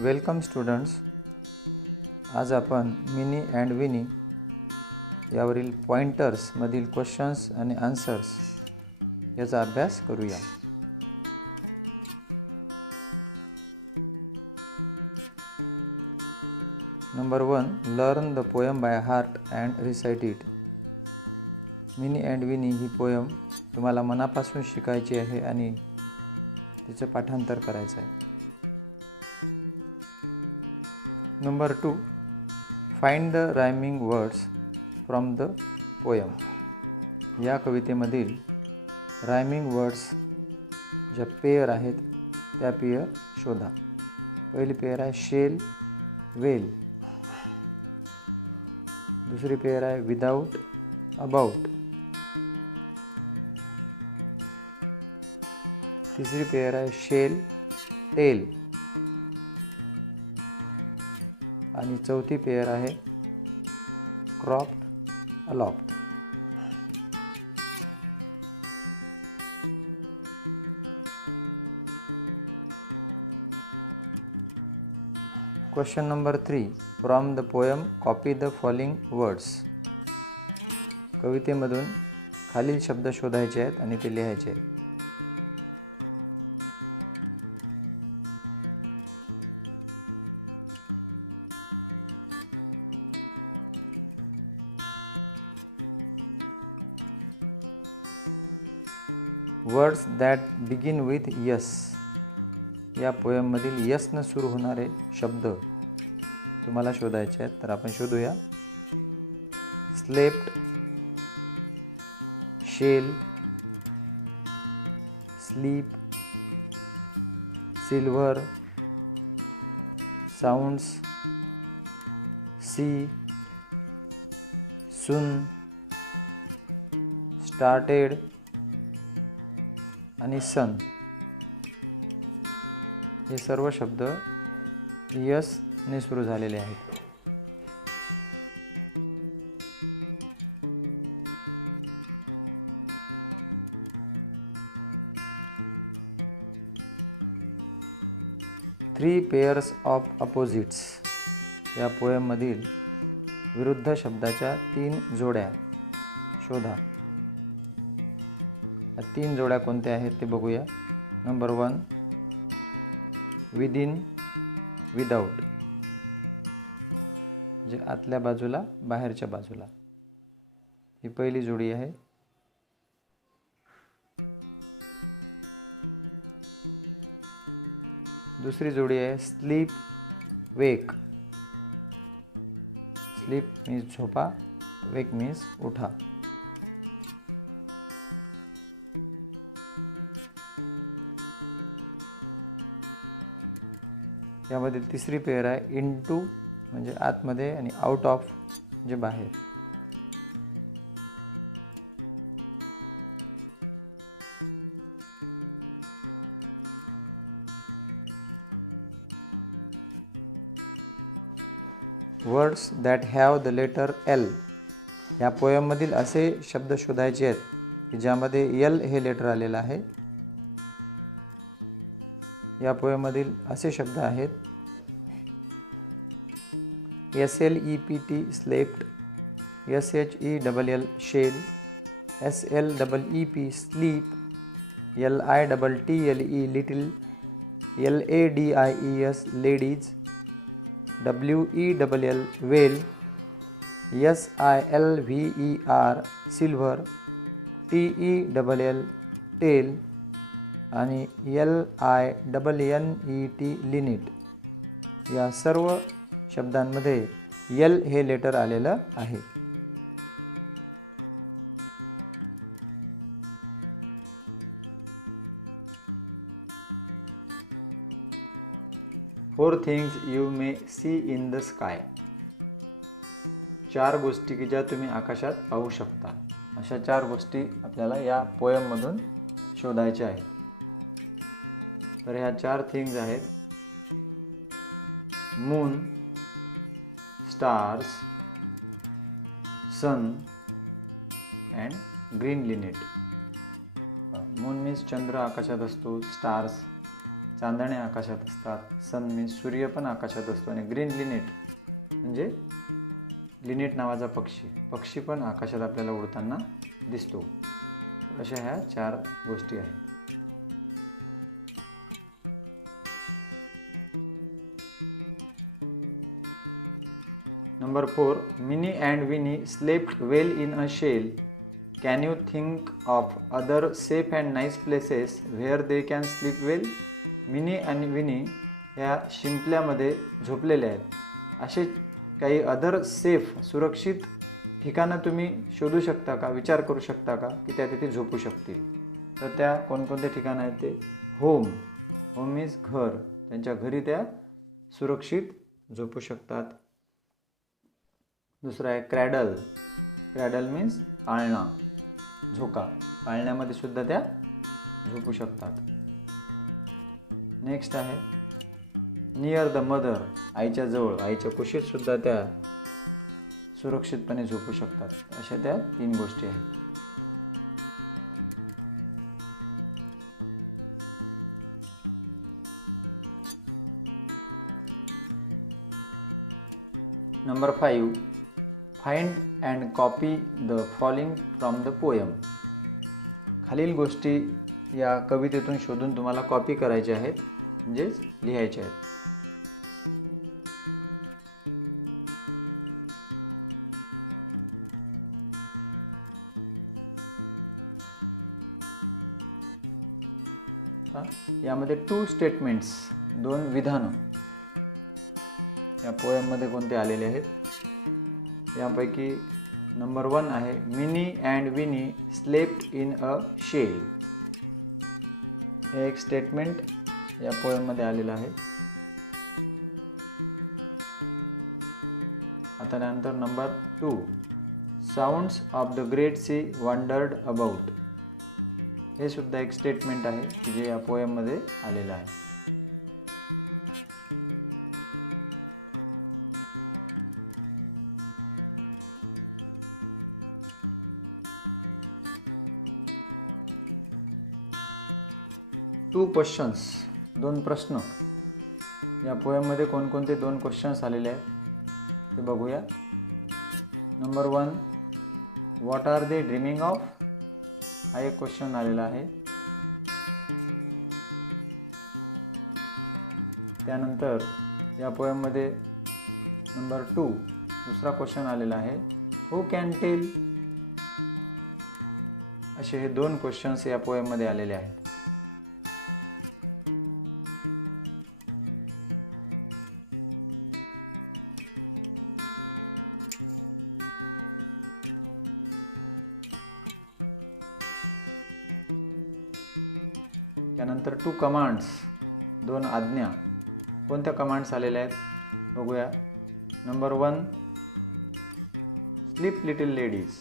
Welcome students. आज आपण mini and विनी यावरील पॉइंटर्स मधील क्वेश्चन्स आणि आन्सर्स याचा अभ्यास करूया. Number 1, learn the poem by heart and recite it. Minnie and Winnie ही पोएम तुम्हाला मनापासून शिकायची आहे आणि तिचं पाठांतर करायचं आहे. Number 2, find the rhyming words from the poem. या कवितेमधील रायमिंग वर्ड्स ज्या पेयर आहेत त्या पेयर शोधा. पहिली पेयर आहे शेल वेल, दुसरी पेयर आहे विदाउट अबाउट, तिसरी पेयर आहे शेल टेल आणि चौथी पेयर आहे cropped alopped. Question number 3, from the poem copy the following words. कवितेमधून खालील शब्द शोधायचे आहेत आणि ते लिहायचे आहेत. Words that begin with S. या पोएममधील यसनं सुरू होणारे शब्द तुम्हाला शोधायचे आहेत. तर आपण शोधूया. Slept, shell, sleep, silver, sounds, sea, soon, started आणि सन. हे सर्व शब्द यस ने सुरू झालेले आहेत. Three pairs of opposites. या पोएममधील विरुद्ध शब्दाच्या 3 जोड्या शोधा. या 3 जोड्या कोणत्या आहेत ते बघूया. नंबर 1, विदिन विदाउट, जे आतल्या बाजूला बाहेरच्या बाजूला. ही पहिली जोडी आहे. दुसरी जोडी आहे स्लीप वेक. स्लीप मीन्स झोपा, वेक मीन्स उठा. यामधील तिसरी पेयर आहे इनटू म्हणजे आतमध्ये आणि आउट ऑफ म्हणजे बाहेर. Words that have the letter L. या पोएममधील असे शब्द शोधायचे आहेत की ज्यामध्ये एल हे लेटर आलेलं आहे. या पोएममधील असे शब्द आहेत SLEPT slept, SHELL shell, SLEEP sleep, LITTLE little, LADIES ladies, WELL well, SILVER silver, TELL tell आणि LINNET लिनिट. या सर्व शब्दांमध्ये यल हे लेटर आलेलं आहे. Four things you may see in the sky. 4 गोष्टी की ज्या तुम्ही आकाशात पाहू शकता. अशा 4 गोष्टी आपल्याला या पोएममधून शोधायच्या आहेत. तर ह्या 4 थिंग्स आहेत moon, stars, sun and green linnet. Moon means चंद्र आकाशात असतो, स्टार्स चांदण्या आकाशात असतात. सन मीन्स सूर्य पण आकाशात असतो. आणि ग्रीन लिनेट म्हणजे लिनेट नावाचा पक्षी पण आकाशात आपल्याला उडताना दिसतो. अशा ह्या 4 गोष्टी आहेत. Number 4, Minnie and Winnie slept well in a shell. Can you think of other safe and nice places where they can sleep well? Minnie आणि विनी ह्या शिंपल्यामध्ये झोपलेल्या आहेत. असे काही अदर सेफ सुरक्षित ठिकाणं तुम्ही शोधू शकता का, विचार करू शकता का की त्या तिथे झोपू शकतील? तर त्या कोणकोणते ठिकाणं आहेत ते? होम इज घर. त्यांच्या घरी त्या सुरक्षित झोपू शकतात. दुसरं आहे क्रॅडल मीन्स पाळणा, झोका. पाळण्यामध्ये सुद्धा त्या झोपू शकतात. नेक्स्ट आहे नियर द मदर, आईच्या जवळ, आईच्या कुशीत सुद्धा त्या सुरक्षितपणे झोपू शकतात. अशा त्या 3 गोष्टी आहेत. Number 5, find and copy the following from the poem. खालील गोष्टी या कवितेतून शोधून तुम्हाला कॉपी करायच्या आहेत, म्हणजेच लिहायच्या आहेत. यामध्ये 2 स्टेटमेंट्स, 2 विधानं या पोयममध्ये कोणते आलेले आहेत? यापैकी नंबर 1 आहे Minnie and Winnie slept in a shell. हे एक स्टेटमेंट या पोयममध्ये आलेलं आहे. आता नंतर number 2, sounds of the great sea wondered about. हे सुद्धा एक स्टेटमेंट आहे की जे या पोयममध्ये आलेलं आहे. टू क्वेश्चन्स, 2 प्रश्न. या पोयममध्ये कोणकोणते 2 क्वेश्चन्स आलेले आहेत ते बघूया. Number 1, what are they dreaming of? हा एक क्वेश्चन आलेला आहे. त्यानंतर या पोयममध्ये नंबर 2 दुसरा क्वेश्चन आलेला आहे, हू कॅन टेल? असे हे 2 क्वेश्चन्स या पोयममध्ये आलेले आहेत. त्यानंतर 2 कमांड्स, 2 आज्ञा. कोणत्या कमांड्स आलेल्या आहेत बघूया. Number 1, sleep little ladies.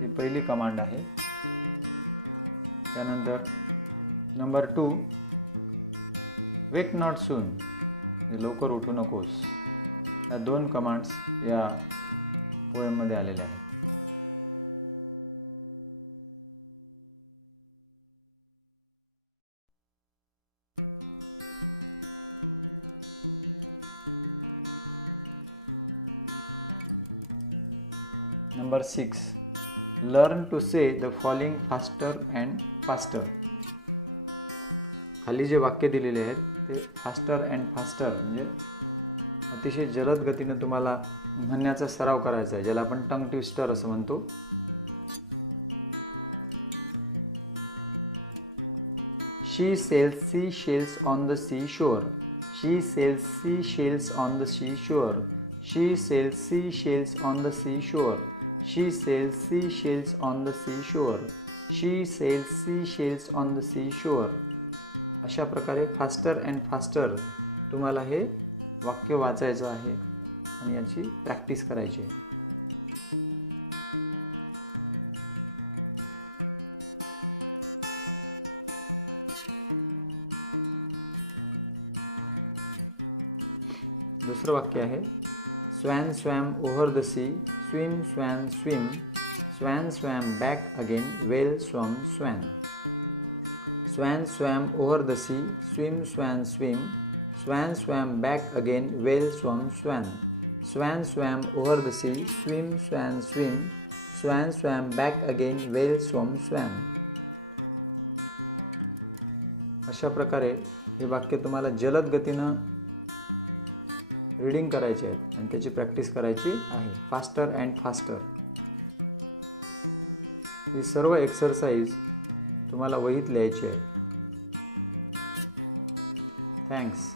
ही पहिली कमांड आहे. त्यानंतर नंबर 2, वेक नॉट सून, लवकर उठू नकोस. या 2 कमांड्स या पोयममध्ये आलेल्या आहेत. Number 6, learn to say the following faster and faster. खाली जे वाक्य दिलेले आहेत ते फास्टर अँड फास्टर म्हणजे अतिशय जलद गतीने तुम्हाला म्हणण्याचा सराव करायचा आहे, ज्याला आपण टंग ट्विस्टर असं म्हणतो. She sells sea shells on the sea shore. She sells sea shells on the sea shore. She sells sea shells on the sea shore. She sails seashells on the seashore. She sails seashells on the seashore. अशा प्रकारे faster and faster तुम्हाला हे वाक्य वाचायचं आहे आणि याची practice करायची आहे. दुसरं वाक्य आहे Swan swam over the sea, swim, swan, swim, swan swam back again, whale swam, swan. Swan swam over the sea, swim, swan, swim. Swan swam back again, whale swam, swan. Swan swam over the sea, swim, swan, swim. Swan swam back again, whale swam, swan. अशा प्रकारे हे वाक्य तुम्हाला जलद गतीनं reading करायचे आहेत आणि त्याची प्रॅक्टिस करायची आहे. Faster and faster. ही सर्व एक्सरसाइज तुम्हाला वहीत लिहायची आहे. थँक्स.